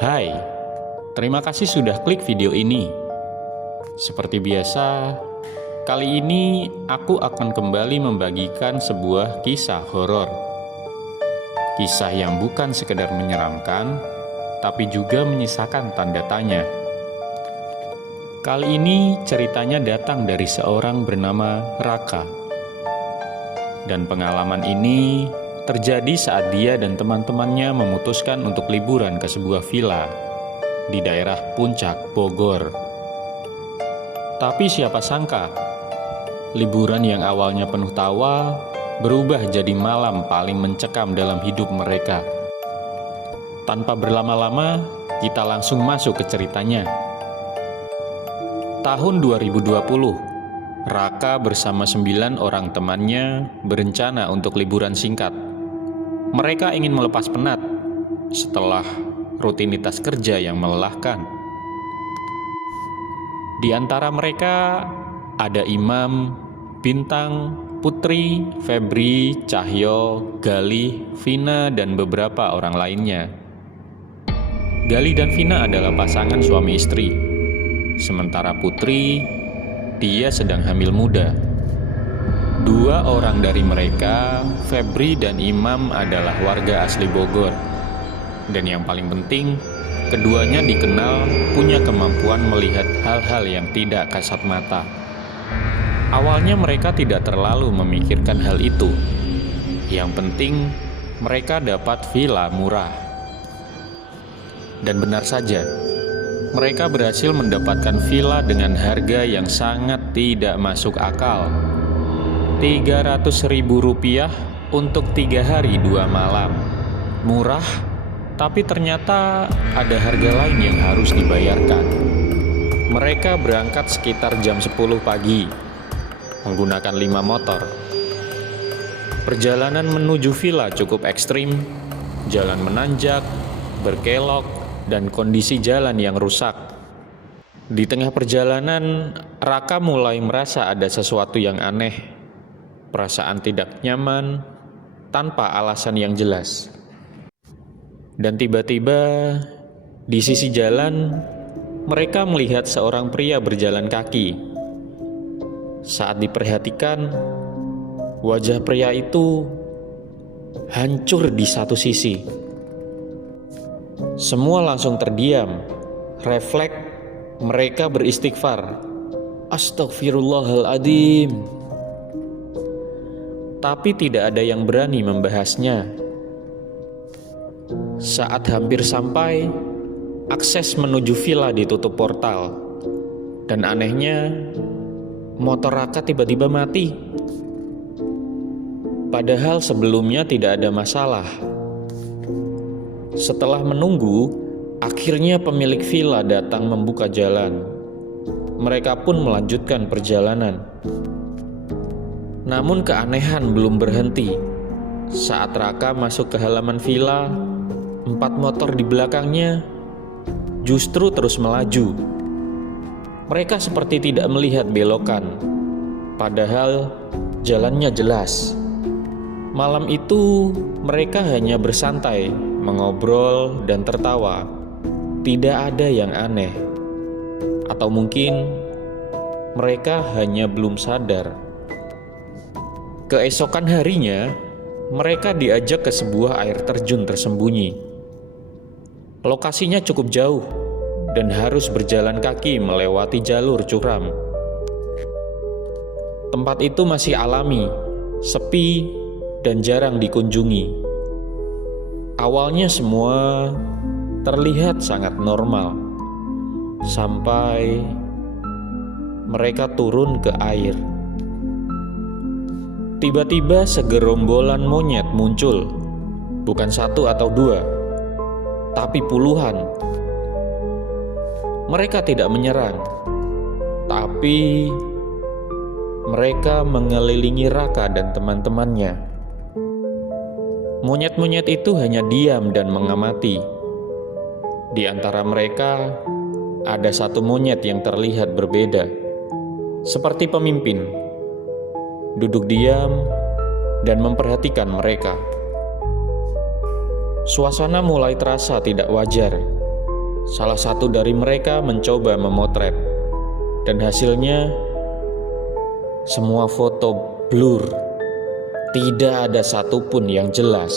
Hai, terima kasih sudah klik video ini. Seperti biasa, kali ini aku akan kembali membagikan sebuah kisah horor. Kisah yang bukan sekedar menyeramkan, tapi juga menyisakan tanda tanya. Kali ini ceritanya datang dari seorang bernama Raka. Dan pengalaman ini terjadi saat dia dan teman-temannya memutuskan untuk liburan ke sebuah villa di daerah Puncak, Bogor. Tapi siapa sangka, liburan yang awalnya penuh tawa berubah jadi malam paling mencekam dalam hidup mereka. Tanpa berlama-lama, kita langsung masuk ke ceritanya. Tahun 2020, Raka bersama 9 orang temannya berencana untuk liburan singkat. Mereka ingin melepas penat setelah rutinitas kerja yang melelahkan. Di antara mereka ada Imam, Bintang, Putri, Febri, Cahyo, Galih, Vina, dan beberapa orang lainnya. Galih dan Vina adalah pasangan suami istri. Sementara Putri, dia sedang hamil muda. 2 orang dari mereka, Febri dan Imam, adalah warga asli Bogor. Dan yang paling penting, keduanya dikenal punya kemampuan melihat hal-hal yang tidak kasat mata. Awalnya mereka tidak terlalu memikirkan hal itu. Yang penting, mereka dapat villa murah. Dan benar saja, mereka berhasil mendapatkan villa dengan harga yang sangat tidak masuk akal. Rp300.000 untuk 3 hari 2 malam. Murah, tapi ternyata ada harga lain yang harus dibayarkan. Mereka berangkat sekitar jam 10 pagi, menggunakan 5 motor. Perjalanan menuju villa cukup ekstrim, jalan menanjak, berkelok, dan kondisi jalan yang rusak. Di tengah perjalanan, Raka mulai merasa ada sesuatu yang aneh. Perasaan tidak nyaman tanpa alasan yang jelas. Dan tiba-tiba di sisi jalan mereka melihat seorang pria berjalan kaki. Saat diperhatikan, wajah pria itu hancur di satu sisi. Semua langsung terdiam. Refleks mereka beristighfar, Astagfirullahaladzim. Tapi tidak ada yang berani membahasnya. Saat hampir sampai, akses menuju villa ditutup portal. Dan anehnya, motor Raka tiba-tiba mati. Padahal sebelumnya tidak ada masalah. Setelah menunggu, akhirnya pemilik villa datang membuka jalan. Mereka pun melanjutkan perjalanan. Namun keanehan belum berhenti. Saat Raka masuk ke halaman villa, 4 motor di belakangnya justru terus melaju. Mereka seperti tidak melihat belokan, padahal jalannya jelas. Malam itu mereka hanya bersantai, mengobrol, dan tertawa. Tidak ada yang aneh. Atau mungkin mereka hanya belum sadar. Keesokan harinya, mereka diajak ke sebuah air terjun tersembunyi. Lokasinya cukup jauh dan harus berjalan kaki melewati jalur curam. Tempat itu masih alami, sepi, dan jarang dikunjungi. Awalnya semua terlihat sangat normal, sampai mereka turun ke air. Tiba-tiba segerombolan monyet muncul, bukan 1 atau 2, tapi puluhan. Mereka tidak menyerang, tapi mereka mengelilingi Raka dan teman-temannya. Monyet-monyet itu hanya diam dan mengamati. Di antara mereka, ada 1 monyet yang terlihat berbeda, seperti pemimpin. Duduk diam dan memperhatikan mereka. Suasana mulai terasa tidak wajar. Salah satu dari mereka mencoba memotret, dan hasilnya semua foto blur, tidak ada satupun yang jelas.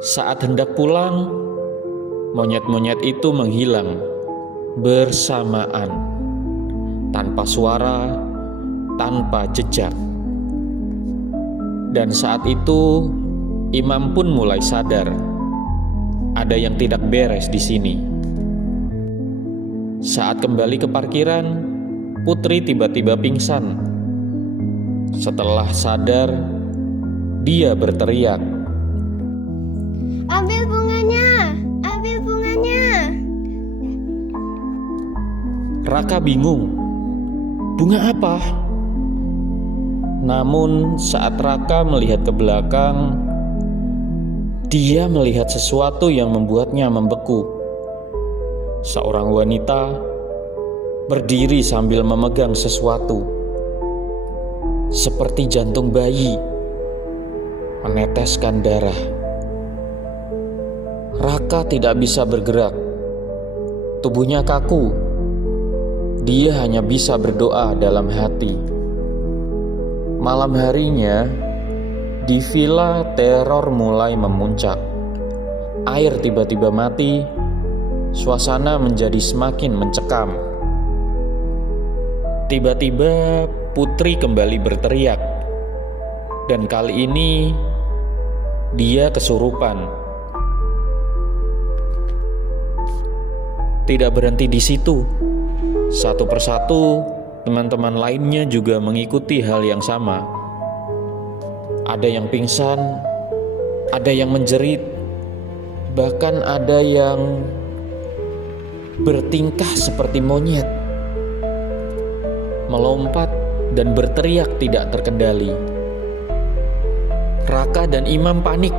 Saat hendak pulang, monyet-monyet itu menghilang bersamaan, tanpa suara, tanpa jejak. Dan saat itu Imam pun mulai sadar, ada yang tidak beres di sini. Saat kembali ke parkiran, Putri tiba-tiba pingsan. Setelah sadar, dia berteriak, "Ambil bunganya! Ambil bunganya!" Raka bingung, bunga apa? Namun saat Raka melihat ke belakang, dia melihat sesuatu yang membuatnya membeku. Seorang wanita berdiri sambil memegang sesuatu, seperti jantung bayi meneteskan darah. Raka tidak bisa bergerak, tubuhnya kaku. Dia hanya bisa berdoa dalam hati. Malam harinya, di villa teror mulai memuncak. Air tiba-tiba mati, suasana menjadi semakin mencekam. Tiba-tiba Putri kembali berteriak, dan kali ini dia kesurupan. Tidak berhenti di situ. Satu persatu teman-teman lainnya juga mengikuti hal yang sama. Ada yang pingsan, ada yang menjerit, bahkan ada yang bertingkah seperti monyet, melompat dan berteriak tidak terkendali. Raka dan Imam panik.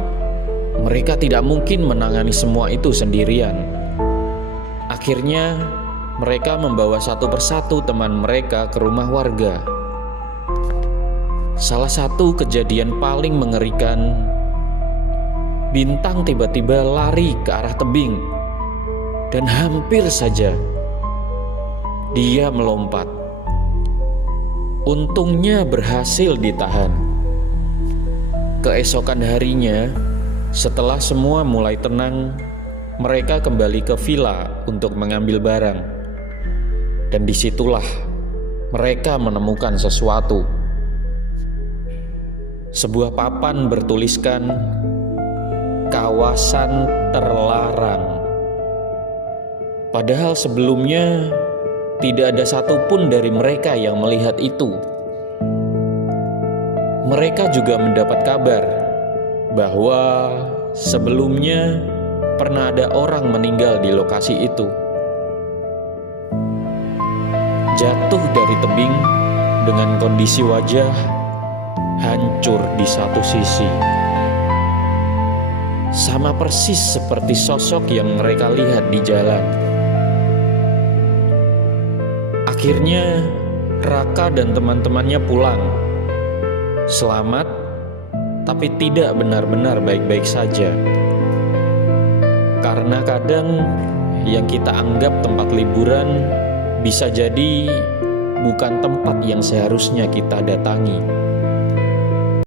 Mereka tidak mungkin menangani semua itu sendirian. Akhirnya mereka membawa satu persatu teman mereka ke rumah warga. Salah satu kejadian paling mengerikan, Bintang tiba-tiba lari ke arah tebing, dan hampir saja dia melompat. Untungnya berhasil ditahan. Keesokan harinya, setelah semua mulai tenang, mereka kembali ke villa untuk mengambil barang. Dan disitulah mereka menemukan sesuatu. Sebuah papan bertuliskan kawasan terlarang. Padahal sebelumnya tidak ada satupun dari mereka yang melihat itu. Mereka juga mendapat kabar bahwa sebelumnya pernah ada orang meninggal di lokasi itu. Jatuh dari tebing dengan kondisi wajah hancur di satu sisi. Sama persis seperti sosok yang mereka lihat di jalan. Akhirnya Raka dan teman-temannya pulang. Selamat, tapi tidak benar-benar baik-baik saja. Karena kadang yang kita anggap tempat liburan bisa jadi bukan tempat yang seharusnya kita datangi.